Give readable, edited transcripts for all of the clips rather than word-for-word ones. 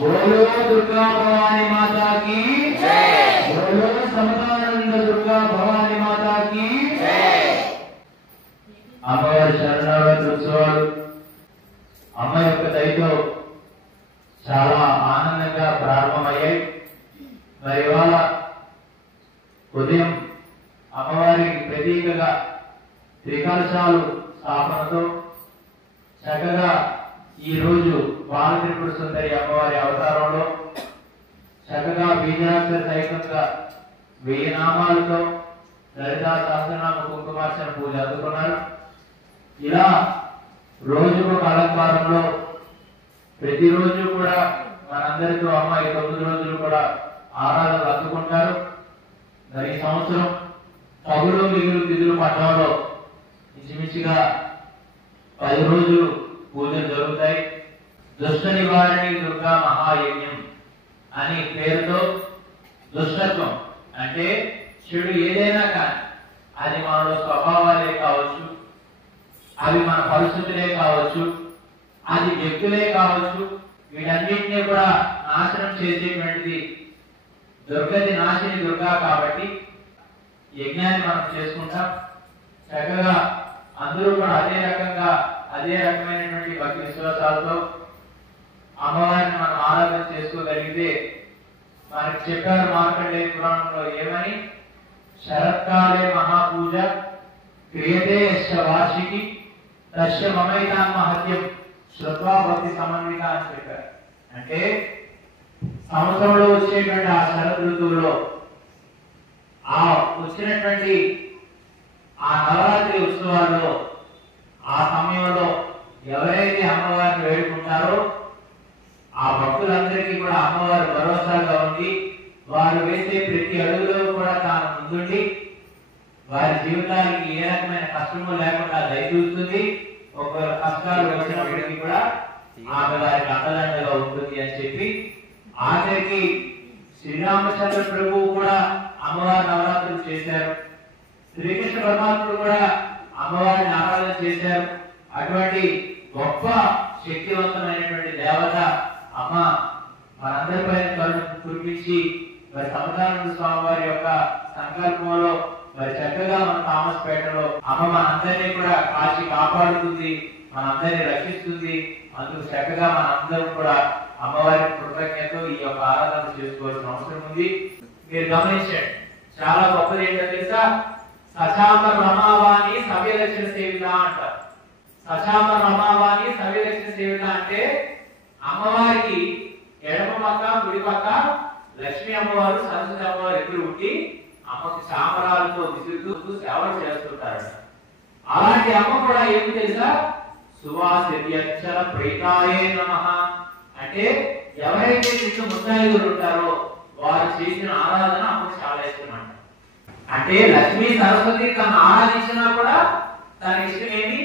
बोलो दुर्गा भवानी माता की जय। बोलो समतानंद दुर्गा भवानी माता की जय। అమ్మవారి శరణాగతి ఉత్సవాలు అమ్మ యొక్క దయతో చాలా ఆనందంగా ప్రారంభమయ్యాయి. మరి ఇవాళ ఉదయం అమ్మవారికి ప్రతీకగా త్రికలశాలు స్థాపనతో చక్కగా ఈ రోజు బాలత్రిపుర సుందరి అమ్మవారి అవతారంలో చక్కగా బీజాక్షర సహితంగా 1000 నామాలతో లలితా సహస్రనామ కుంకుమార్చన పూజ అందుకున్నారు. ఇలా రోజుకు అలంకారంలో ప్రతిరోజు కూడా మనందరితో అమ్మ ఈ 9 రోజులు కూడా ఆరాధనలు అందుకుంటారు. మరి ఈ సంవత్సరం పగులు మిగులు తిథులు పట్టణంలో ఇంచుమించుగా 10 రోజులు పూజలు జరుగుతాయి. దుష్ట నివారణి దుర్గా మహాయజ్ఞం అని పేరుతో దుష్టత్వం అంటే చెడు ఏదైనా కానీ అది మనలో స్వభావాలే కావచ్చు, అవి మన పరిస్థితులే కావచ్చు, అది వ్యక్తులే కావచ్చు, వీటన్నింటినీ కూడా నాశనం చేసేటువంటిది దుర్గతి నాశిని దుర్గా. కాబట్టి యజ్ఞాన్ని మనం చేసుకుంటాం. చక్కగా అందరూ కూడా అదే రకమైనటువంటి భక్తి విశ్వాసాలతో అమ్మవారిని మనం ఆరాధన చేసుకోగలిగితే మనకి చెప్పారు మార్కండేయ పురాణంలో ఏమని, శరత్కాలే మహాపూజ క్రియతే యస్య వార్షికి తస్య మమైతాన్ మహత్యం శ్రుత్వా భక్తి సమన్విత అని చెప్పారు. అంటే సంవత్సరంలో వచ్చేటువంటి ఆ శరత్ ఋతువులో ఆ వచ్చినటువంటి ఆ నవరాత్రి ఉత్సవాల్లో ఆ సమయంలో ఎవరైతే అమ్మవారిని వేడుకుంటారో ఆ భక్తులందరికీ కూడా అమ్మవారు భరోసాగా ఉండి వారు వేసే ప్రతి అడుగులో కూడా తాను ముందుండి వారి జీవితానికి ఏ రకమైన కష్టము లేకుండా దయచూస్తుంది. ఒక కష్టాలు వచ్చినప్పటికీ కూడా ఆమె వారికి అండదండగా ఉంటుంది అని చెప్పి ఆఖరికి శ్రీరామచంద్ర ప్రభువు కూడా అమ్మవారి నవరాత్రులు చేశారు. శ్రీకృష్ణ పరమాత్ముడు కూడా అమ్మవారిని ఆరాధన చేశారు. అటువంటి గొప్ప శక్తివంతమైనటువంటి దేవత అమ్మ మనందరిపైన కరుణ కురిపించి మరి సమతానంద స్వామి వారి యొక్క సంకల్పంలో మరి చక్కగా మన థామస్పేటలో అమ్మ మనందరినీ కూడా కాచి కాపాడుతుంది, మనందరినీ రక్షిస్తుంది. అందుకు చక్కగా మనందరం కూడా అమ్మవారి కృతజ్ఞతతో ఈ యొక్క ఆరాధన చేసుకోవాల్సిన అవసరం ఉంది. మీరు గమనించండి, చాలా గొప్పది ఏంటో తెలుసా, సచాంబ రమావాణి సవ్యదక్షిణ సేవిత అంటారు. సచాంబ రమావాణి సవ్యదక్షిణ సేవిత అంటే అమ్మవారికి ఎడమ పక్క కుడి పక్క లక్ష్మీ అమ్మవారు సరస్వతి అమ్మవారు ఎదురు ఉండి అమ్మకి చామరాలతో విసురుతూ సేవలు చేస్తుంటారు. అలాంటి అమ్మ కూడా ఏమి తెలుసా, సువాసిత్యక్షర ప్రీతాయే నమః అంటే ఎవరైతే నిన్ను ముత్తైదులు ఉంటారో వారు చేసిన ఆరాధన అమ్మకు చాలా ఇష్టం అంట. అంటే లక్ష్మీ సరస్వతి తను ఆరాధించినా కూడా తన ఇష్టం ఏమి,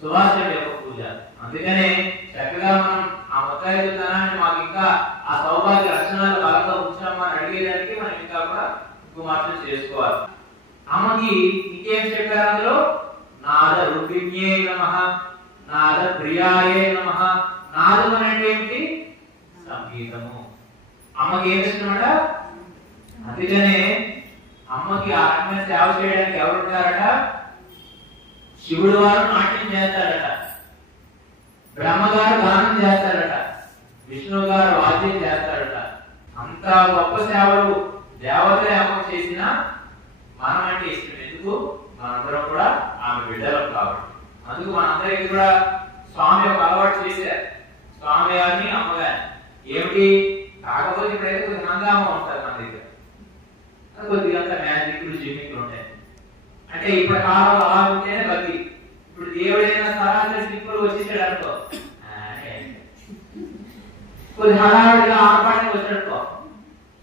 సువాసన యొక్క పూజ. అందుకనే చక్కగా మనం ఆ ముత్తైదుతనాన్ని మాకు ఇంకా ఆ సౌభాగ్య లక్షణాలు బాగా ఉంచామని అడిగేదానికి మనం ఇంకా కూడా కుమార్తె చేసుకోవాలి. అమ్మకి ఇంకేం చెప్పారు అందులో, నాద రూపిణ్యే నమః, నాద ప్రియాయే నమః. నాదం అంటే ఏమిటి, సంగీతము. అమ్మకి ఏమి ఇష్టమట. అందుకనే అమ్మకి ఆ రకమైన సేవ చేయడానికి ఎవరు ఉంటారట, శివుడు వారు నాట్యం చేస్తాడట, బ్రహ్మగారు గానం చేస్తాడట, విష్ణు గారు వాద్యం చేస్తాడట. అంత గొప్ప సేవలు దేవతలే అమ్మ చేసిన మనం అంటే ఇష్టం. ఎందుకు, మనందరం కూడా ఆమె బిడ్డలం కాబట్టి. అందుకు మనందరికీ కూడా స్వామి ఒక అలవాటు చేశారు, స్వామి గారిని అమ్మగారిని. ఏమిటి, కాకపోతే ఇప్పుడైతే కొద్దిగా హంగామా ఉంటుంది మన దగ్గర, కొద్దిగా అంత మ్యాజిక్లు జిమ్మిక్లు ఉంటాయి. అంటే ఇప్పుడు కాలంలో అలా ఉంటేనే భక్తి. ఇప్పుడు దేవుడైనా సరాసరి సింపుల్ వచ్చేసాడు అనుకో, కొద్ది హడావిడిగా ఆడపాటికి వచ్చాడుకో,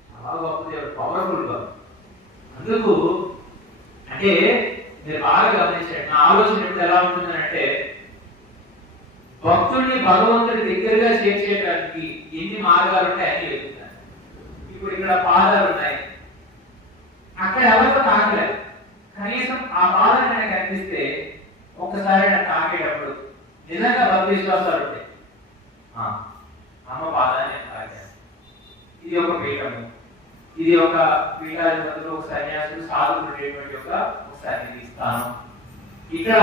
చాలా గొప్ప దేవుడు, పవర్ఫుల్ గా. అందుకు అంటే మీరు బాగా గమనించండి, నా ఆలోచన ఇప్పుడు ఎలా ఉంటుందంటే, భక్తుడిని భగవంతుడి దగ్గరగా చేర్చేయడానికి ఎన్ని మార్గాలు ఉంటాయి అన్ని వెతుకుతారు. ఇప్పుడు ఇక్కడ పాదాలు ఉన్నాయి, అక్కడ ఎవరితో తాకలేదు, కనీసం ఆ పాదాలు నాకు కనిపిస్తే ఒక్కసారి నాకు తాకేటప్పుడు నిజంగా భక్తి విశ్వాసాలు ఉంటాయి. అమ్మ పాదాన్ని ఇది ఒక పీఠము, ఇది ఒక పీఠాధిపతులు, ఒక సన్యాసులు, సాధువులు ఉండేటువంటి ఒక సన్నిధి స్థానం. ఇక్కడ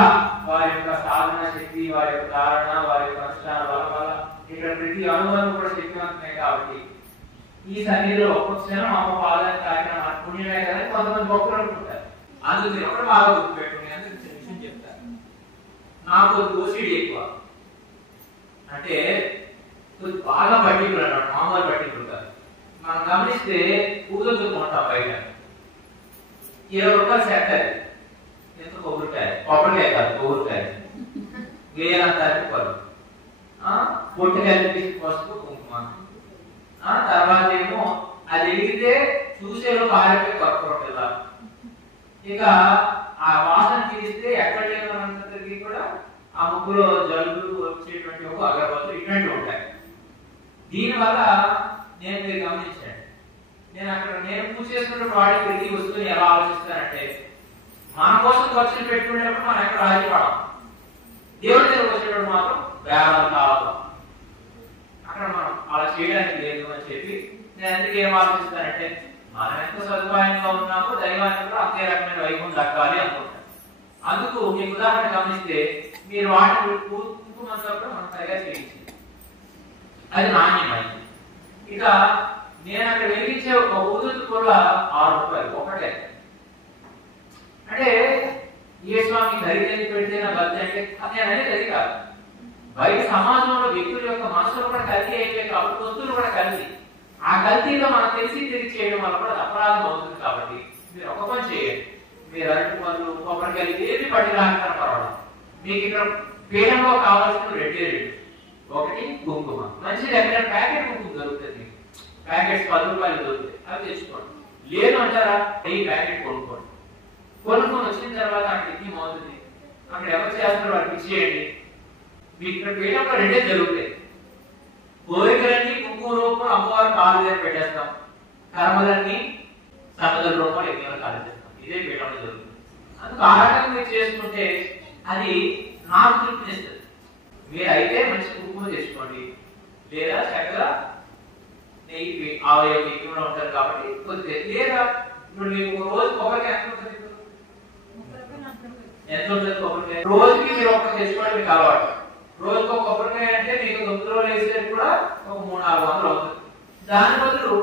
వారి యొక్క సాధన శక్తి, వారి యొక్క ధారణ, వారి యొక్క అనుష్ఠాన బలం వల్ల ఇక్కడ ప్రతి అనుభవం కూడా శక్తివంతమే. కాబట్టి ఈ సన్నిధిలో ఒక్కొక్క క్షణం అమ్మ పాదాన్ని తాకిన మన పుణ్యమే కదా కొంతమంది భక్తులు అనుకుంటారు. అందుకు నేను ఒకటి బాగా గుర్తుపెట్టుకుని అందుకు విషయం చెప్తాను. నాకు దోషిడి ఎక్కువ అంటే బాగా పట్టింపులు అన్నమాట, మామూలు పట్టింపులు కాదు. మనం గమనిస్తే పూజలు కొంటాం బయట, 20 రూపాయలు సెట్ అది. ఎంత కొబ్బరికాయ కాదు, కొబ్బరికాయ వేయాలంత పలు పొట్టుకాయలు పసుపు కుంకుమ, తర్వాత ఏమో అది ఎగిరితే చూసేలో పారిపోయి కర్పూరం పిల్ల. ఇక ఆ వాసన తీరిస్తే ఎక్కడ లేనంతకి కూడా ఆ ముగ్గులో జలుబు వచ్చేటువంటి ఒక అగరబత్తులు ఇటువంటివి ఉంటాయి. దీనివల్ల మీరు గమనించండి, నేను పూజ చేసుకున్నప్పుడు వాడి ప్రతి వస్తువుని ఎలా ఆలోచిస్తానంటే మన కోసం ఖర్చులు పెట్టుకునేటప్పుడు మనం ఎక్కడ రాజీపడం, దేవుడి దగ్గర వచ్చేటప్పుడు మాత్రం వేలాలు కావాలి. అక్కడ మనం అలా చేయడానికి లేదు అని చెప్పి నేను ఎందుకు ఏం ఆలోచిస్తానంటే మనం ఎంత సదుపాయంగా ఉన్నామో దైవానికి కూడా అంతే రకమైన వైభవం దక్కాలి అనుకుంటాం. అందుకు మీకు ఉదాహరణ గమనిస్తే మీరు వాటిని కుంకుమంతా కూడా మనం తయారు చేయించింది, అది నాణ్యమైంది. ఇక నేను అక్కడ వెలిగించే ఒక ఊదుతు కూడా 6 రూపాయలు ఒకటే. అంటే ఏ స్వామి దరిద్రం పెడితే నా భక్తి అంటే నేను అనేది అది కాదు. బయట సమాజంలో వ్యక్తుల యొక్క మనసులు కూడా కల్తీ అయిపోయి కాబట్టి వస్తువులు కూడా కల్తీ. ఆ కల్తీలో మనం తెలిసి తిరిగి చేయడం వల్ల కూడా అపరాధం అవుతుంది. కాబట్టి మీరు ఒక పని చేయండి, మీరు అరటి పనులు కొబ్బరికాయలు ఏది పడి రాకపోయినా పర్వాలేదు, మీకు ఇక్కడ పేరంలో కావాల్సిన 2 ఒకటి కుంకుమ, మంచిది ఎక్కడ ప్యాకెట్ కుంకుమ దొరుకుతుంది, ప్యాకెట్స్ 10 రూపాయలు దొరుకుతాయి, అవి తెచ్చుకోండి. లేదు అంటారా ఈ ప్యాకెట్ కొనుక్కోండి. కొనుక్కొని వచ్చిన తర్వాత అక్కడ యజ్ఞం అవుతుంది, అక్కడ ఎవరు చేస్తారో వారికి ఇచ్చేయండి. మీకు ఇక్కడ పేరంలో 2 జరుగుతాయి. కోరికలన్నీ కుంకుమ రూపం అమ్మవారు కాలు దగ్గర పెట్టేస్తాం, కర్మలన్నీ సన్నదల రూపంలో యజ్ఞంలో కాలు చేస్తాం. ఇదే పీఠంలో జరుగుతుంది. అందుకు ఆ రకంగా మీరు చేసుకుంటే అది నాకు తృప్తినిస్తుంది. మీరు అయితే మంచి కుంకుమ తెచ్చుకోండి, లేదా చక్కగా నెయ్యి ఆవు యజ్ఞంలో ఉంటారు కాబట్టి కొద్దిగా, లేదా ఇప్పుడు మీకు ఒక రోజు కొబ్బరికాయ ఎంత ఉంటుంది, కొబ్బరికాయ రోజుకి మీరు ఒక్క తెచ్చుకోవడం మీకు అలవాటు. రోజుకు ఒక కొబ్బరికాయ అంటే మీకు 9 రోజులు వేసేది కూడా ఒక 300-400 అవుతుంది. దాని బదులు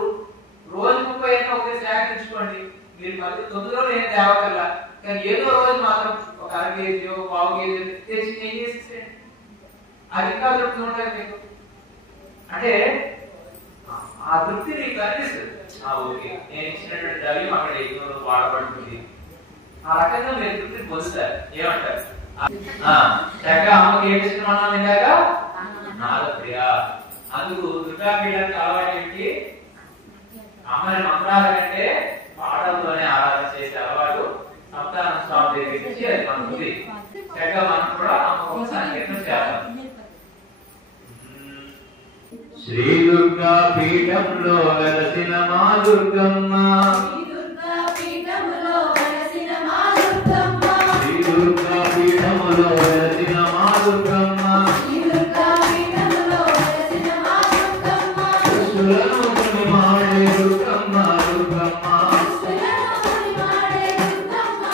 రోజు 30 ఒకే సేకరించుకోండి. మీరు మళ్ళీ 9 రోజులు ఏం తేవకల్లా, కానీ ఏదో రోజు మాత్రం ఒక 1/2 కేజీ 1/4 కేజీ తెచ్చి నెయ్యి వేసేసేయండి. అది ఇంకా తృప్తి ఉంటుంది మీకు. అంటే ఆ తృప్తి మీకు కనిపిస్తుంది, ఓకే నేను ఇచ్చినటువంటి ద్రవ్యం అక్కడ యజ్ఞంలో వాడబడుతుంది. ఆ రకంగా మీరు తృప్తిని పొందుతారు. ఏమంటారు? చక్కగా అమ్మకి ఏం ఇస్తున్నాం ఇందాక నాగప్రియ. అందుకు దుర్గాపీఠానికి అలవాటు ఏంటి, అమ్మని మంత్రాల కంటే పాటలతోనే ఆరాధన చేసే అలవాటు సంతాన స్వామి దగ్గర నుంచి అది మనకు ఉంది. చక్కగా మనం కూడా అమ్మ సంకీర్ణం చేద్దాం. శ్రీ దుర్గా పీఠంలో వెలసిన మా దుర్గమ్మ, శ్రీ దుర్గా పీఠంలో వెలసిన మా దుర్గమ్మ, శ్రీ దుర్గా పీఠంలో వెలసిన మా దుర్గమ్మ, శ్రీ దుర్గా పీఠంలో వెలసిన మా దుర్గమ్మ, సురను మాడే దుర్గమ్మ దుర్గమ్మ, సురను మాడే దుర్గమ్మ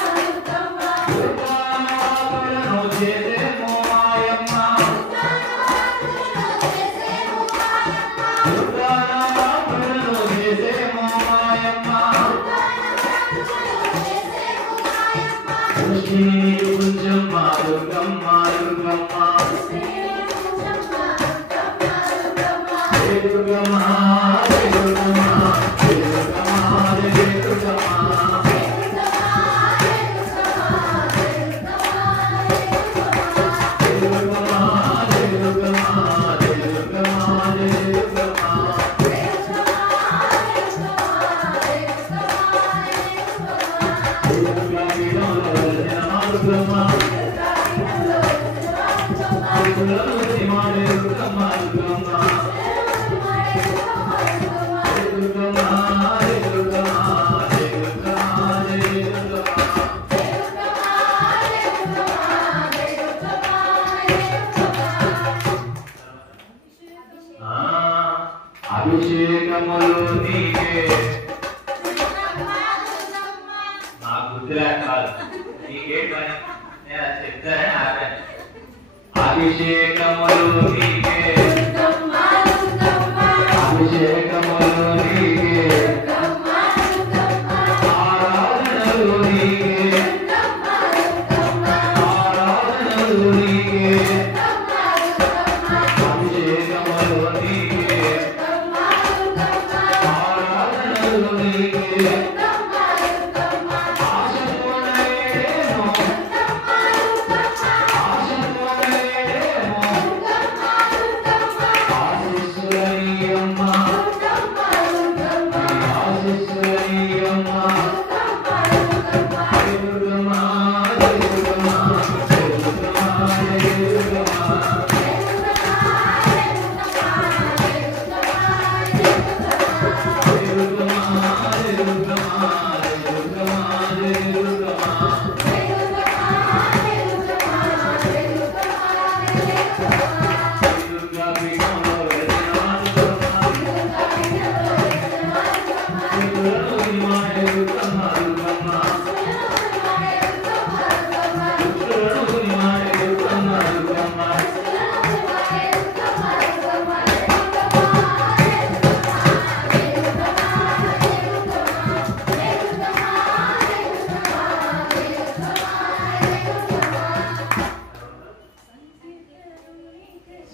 దుర్గమ్మ, దుర్గాను చేసే మోమాయమ్మ, దుర్గమ్మ దుర్గమ్మ దుర్గమ్మ దుర్గమ్మ అభిషేకములు నీకే నా గుర్తులే కాదు నీకే పని నేను చెప్తానే ఆగాను అభిషేకములు నీకే అభిషేకములు నీకే ఆరాధనలు నీకే ఆరాధనలు నీకే అభిషేకములు నీకే ఆరాధనలు నీకే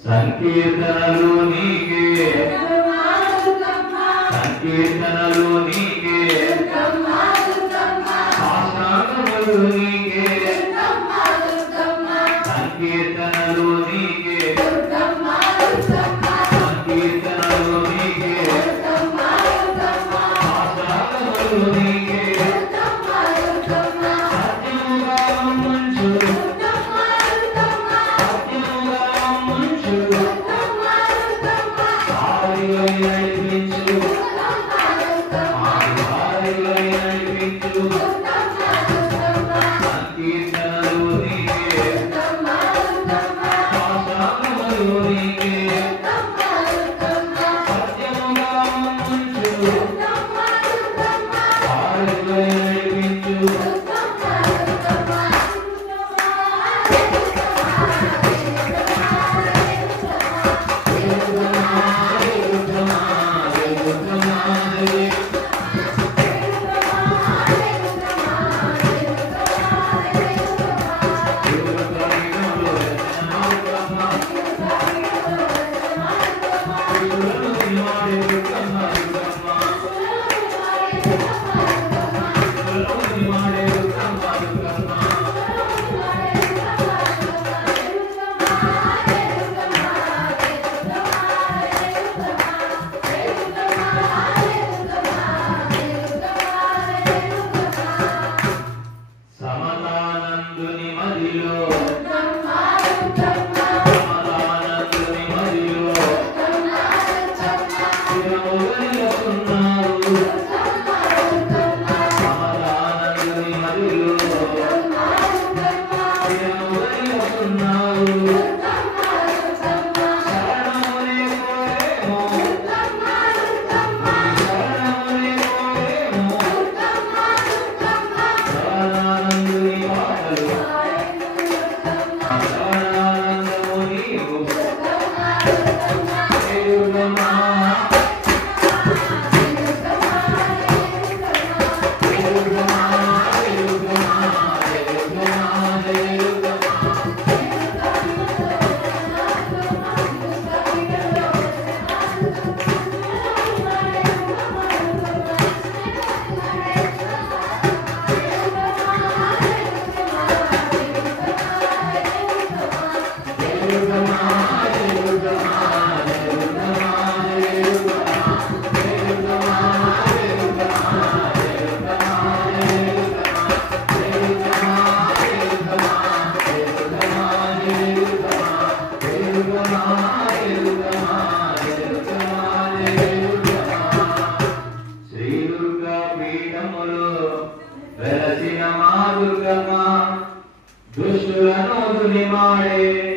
సంకీర్తనలు నీకే సంకీర్తనలు నీకే ఆశానములు నీకే సంకీర్తనలు నీకే సంకీర్తనలు నీకే ఆశానములు నీకే వెలసిన మా దుర్గమ్మ దుష్టులను దునిమాడే